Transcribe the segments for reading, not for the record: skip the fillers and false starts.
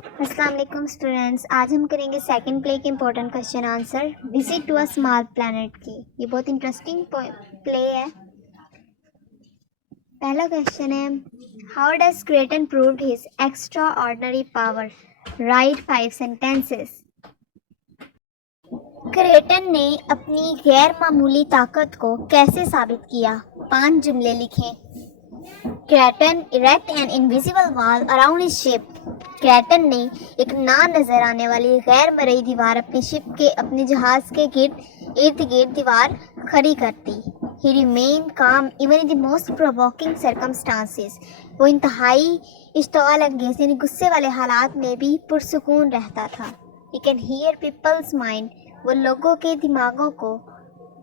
السلام علیکم اسٹوڈینٹس، آج ہم کریں گے سیکنڈ پلے کے important question answer visit to a small planet کی۔ یہ بہت انٹرسٹنگ پلے ہے۔ پہلا کوشچن ہے، how does Kreton proved his extraordinary power? Write 5 sentences. Kreton نے اپنی غیر معمولی طاقت کو کیسے ثابت کیا؟ 5 جملے لکھیں۔ Creating erect an invisible wall around his ship۔ Creating نے ایک نہ نظر آنے والی غیر مرئی دیوار اپنے جہاز کے ارد گرد دیوار کھڑی کر دی۔ He remained calm even in the most provoking circumstances۔ وہ انتہائی اشتعال انگیز یعنی غصے والے حالات میں بھی پرسکون رہتا تھا۔ He can hear people's mind۔ وہ لوگوں کے دماغوں کو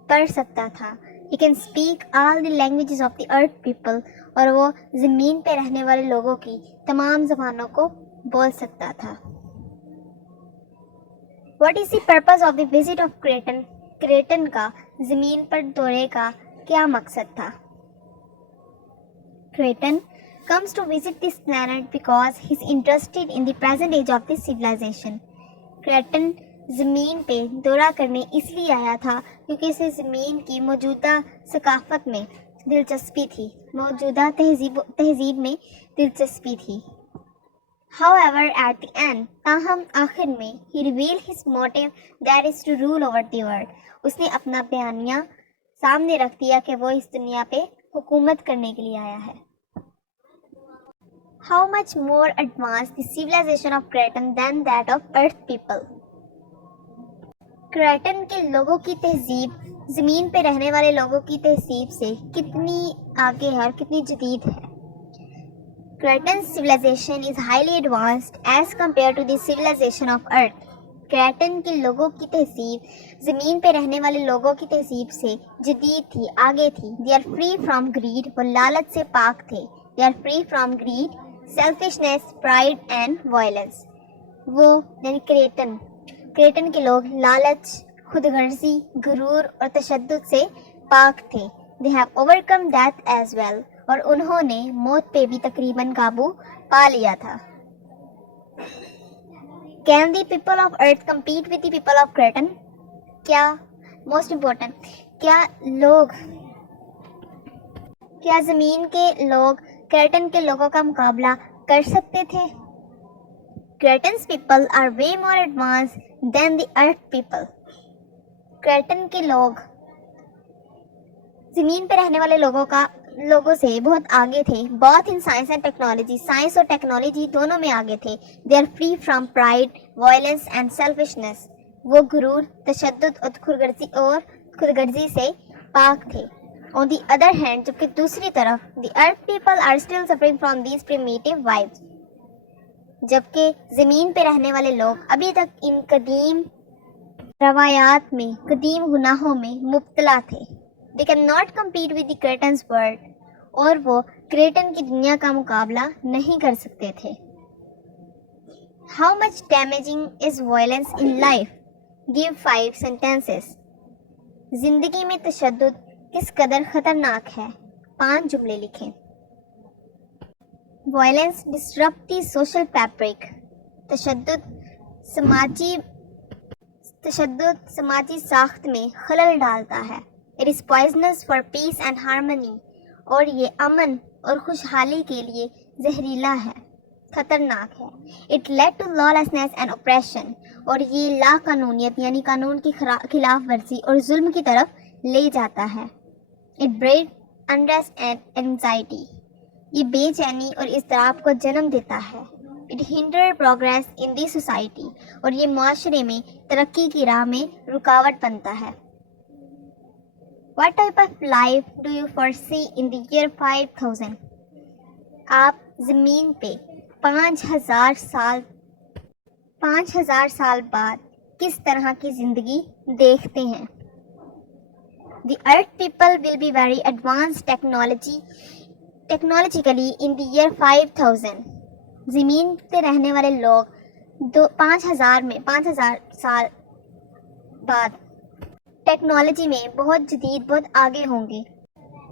پڑھ سکتا تھا۔ He can speak all the languages of the earth people۔ اور وہ زمین پہ رہنے والے لوگوں کی تمام زبانوں کو بول سکتا تھا۔ What is the purpose of the visit of Creighton؟ Creating کا زمین پر دورے کا کیا مقصد تھا؟ Creighton comes to visit this planet because he is interested in the present age of this civilization۔ Creating زمین پہ دورہ کرنے اس لیے آیا تھا کیونکہ اسے زمین کی موجودہ ثقافت میں دلچسپی تھی، موجودہ تہذیب میں دلچسپی تھی۔ However, at the end، تاہم آخر میں he revealed his motive that is to rule over the world۔ اس نے اپنا بیانیہ سامنے رکھ دیا کہ وہ اس دنیا پہ حکومت کرنے کے لیے آیا ہے۔ How much more advanced the civilization of Creighton than that of Earth people؟ Creating کے لوگوں کی تہذیب زمین پہ رہنے والے لوگوں کی تہذیب سے کتنی آگے ہے اور کتنی جدید ہے؟ Creighton's civilization is highly advanced as compared to the civilization of Earth۔ Creating کے لوگوں کی تہذیب زمین پہ رہنے والے لوگوں کی تہذیب سے جدید تھی، آگے تھی۔ They are free from greed۔ وہ لالچ سے پاک تھے۔ They are free from greed، selfishness، pride and violence۔ وہ یعنی کریٹن کے لوگ لالچ، خود غرضی، غرور اور تشدد سے پاک تھے۔ They have overcome death as well۔ اور انہوں نے موت پہ بھی تقریباً قابو پا لیا تھا۔ Can the people of Earth compete with the people of Creighton؟ کیا موسٹ امپورٹنٹ، کیا زمین کے لوگ کریٹن کے لوگوں کا مقابلہ کر سکتے تھے؟ Creighton's people are way more advanced than the Earth people۔ Creating کے لوگ زمین پہ رہنے والے لوگوں سے بہت آگے تھے۔ Both in science and technology، science اور ٹیکنالوجی دونوں میں آگے تھے۔ They are free from pride، violence and selfishness۔ وہ غرور، تشدد اور خود غرضی سے پاک تھے۔ On the other hand، جبکہ دوسری طرف the earth people are still suffering from these primitive vibes۔ جبکہ زمین پہ رہنے والے لوگ ابھی تک ان قدیم روایات میں، قدیم گناہوں میں مبتلا تھے۔ They cannot compete with the Creighton's world۔ اور وہ کریٹن کی دنیا کا مقابلہ نہیں کر سکتے تھے۔ How much damaging is violence in life؟ Give 5 sentences۔ زندگی میں تشدد کس قدر خطرناک ہے؟ 5 جملے لکھیں۔ Violence disrupt the social fabric۔ تشدد سماجی ساخت میں خلل ڈالتا ہے۔ It is poisonous for peace and harmony۔ اور یہ امن اور خوشحالی کے لیے زہریلا ہے، خطرناک ہے۔ It led to lawlessness and oppression۔ اور یہ لا قانونیت یعنی قانون کی خلاف ورزی اور ظلم کی طرف لے جاتا ہے۔ It bred unrest and anxiety۔ یہ بے چینی اور اضطراب کو جنم دیتا ہے۔ It hindered progress in the society۔ اور یہ معاشرے میں ترقی کی راہ میں رکاوٹ بنتا ہے۔ What type of life do you foresee in the year 5000؟ آپ زمین پہ 5000 سال بعد کس طرح کی زندگی دیکھتے ہیں؟ The earth people will be very advanced technologically in the year 5000۔ زمین پہ رہنے والے لوگ 5000 سال بعد ٹیکنالوجی میں بہت جدید، بہت آگے ہوں گے۔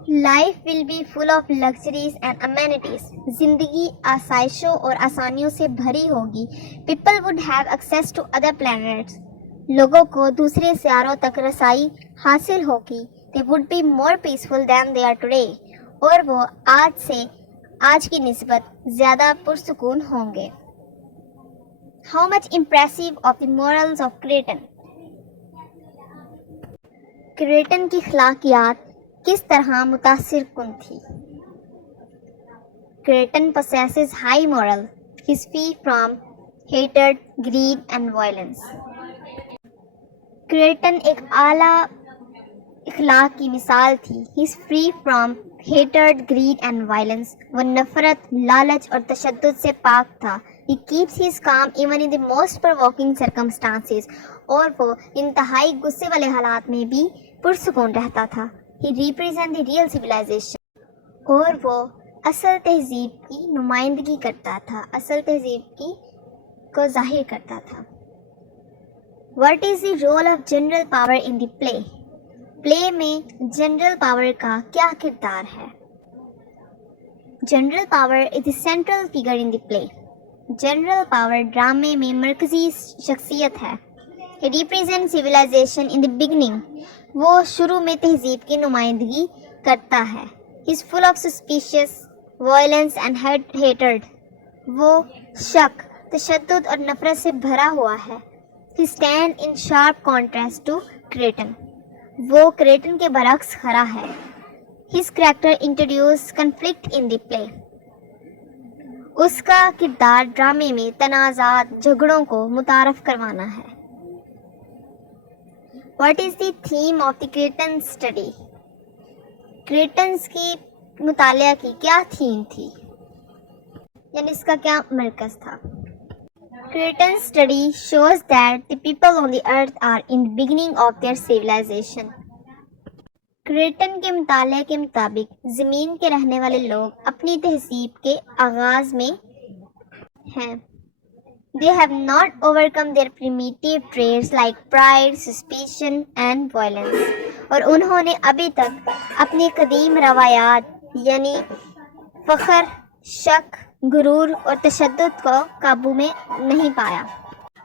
Life will be full of luxuries and amenities. زندگی آسائشوں اور آسانیوں سے بھری ہوگی. People would have access to other planets. لوگوں کو دوسرے سیاروں تک رسائی حاصل ہوگی. They would be more peaceful than they are today. اور وہ آج کی نسبت زیادہ پرسکون ہوں گے. How much impressive of the morals of Cretan. Creating کی اخلاقیات کس طرح متاثر کن تھی. Cretan possesses high moral. He is free from hatred, greed and violence. Creating ایک اعلیٰ اخلاق کی مثال تھی. He is free from hatred, greed and violence. وہ نفرت، لالچ اور تشدد سے پاک تھا. He keeps his calm even in the most provoking circumstances. اور وہ انتہائی غصے والے حالات میں بھی پرسکون رہتا تھا. He represents the real civilization. اور وہ اصل تہذیب کی نمائندگی کرتا تھا، اصل تہذیب کو ظاہر کرتا تھا. What is the role of general power in the play? پلے میں جنرل پاور کا کیا کردار ہے؟ General power is the central figure in the play. General power ڈرامے میں مرکزی شخصیت ہے. He represents civilization in the beginning. وہ شروع میں تہذیب کی نمائندگی کرتا ہے. He is full of suspicious, violence and hatred. وہ شک، تشدد اور نفرت سے بھرا ہوا ہے. He stands in sharp contrast to Cretan. وہ کریٹن کے برعکس کھڑا ہے. His character introduces conflict in the play. اس کا کردار ڈرامے میں تنازعات، جھگڑوں کو متعارف کروانا ہے. What is the theme of the Cretan study? کریٹنز کی مطالعہ کی کیا تھیم تھی، یعنی اس کا کیا مرکز تھا؟ Cretan study shows that the people on the earth are in the beginning of their civilization. Creating کے مطالعے کے مطابق زمین کے رہنے والے لوگ اپنی تہذیب کے آغاز میں ہیں. They have not overcome their primitive traits like pride, suspicion and violence. اور انہوں نے ابھی تک اپنی قدیم روایات یعنی فخر، شک، غرور اور تشدد کو قابو میں نہیں پایا.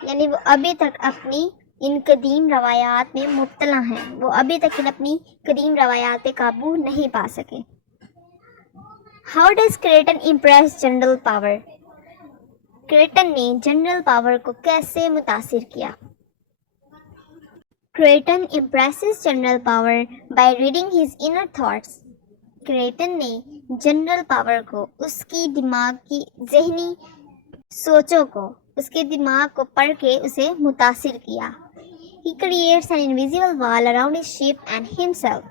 یعنی وہ ابھی تک اپنی ان قدیم روایات میں مبتلا ہیں. وہ ابھی تک اپنی قدیم روایات پہ قابو نہیں پا سکے. How does Cretan impress general power? Creating نے جنرل پاور کو کیسے متاثر کیا؟ Creating impresses general power by reading his inner thoughts. Creating نے جنرل پاور کو اس کی دماغ کی ذہنی سوچوں کو، اس کے دماغ کو پڑھ کے اسے متاثر کیا. He creates an invisible wall around his ship and himself.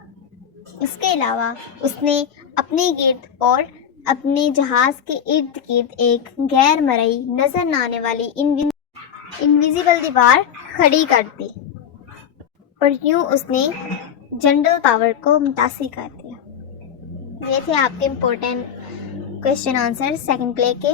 اس کے علاوہ اس نے اپنے گرد اور اپنے جہاز کے ارد گرد ایک غیر مرئی، نظر نہ آنے والی انویزیبل دیوار کھڑی کر دی اور یوں اس نے جنرل پاور کو متاثر کر دیا. یہ تھے آپ کے important question answer second play کے.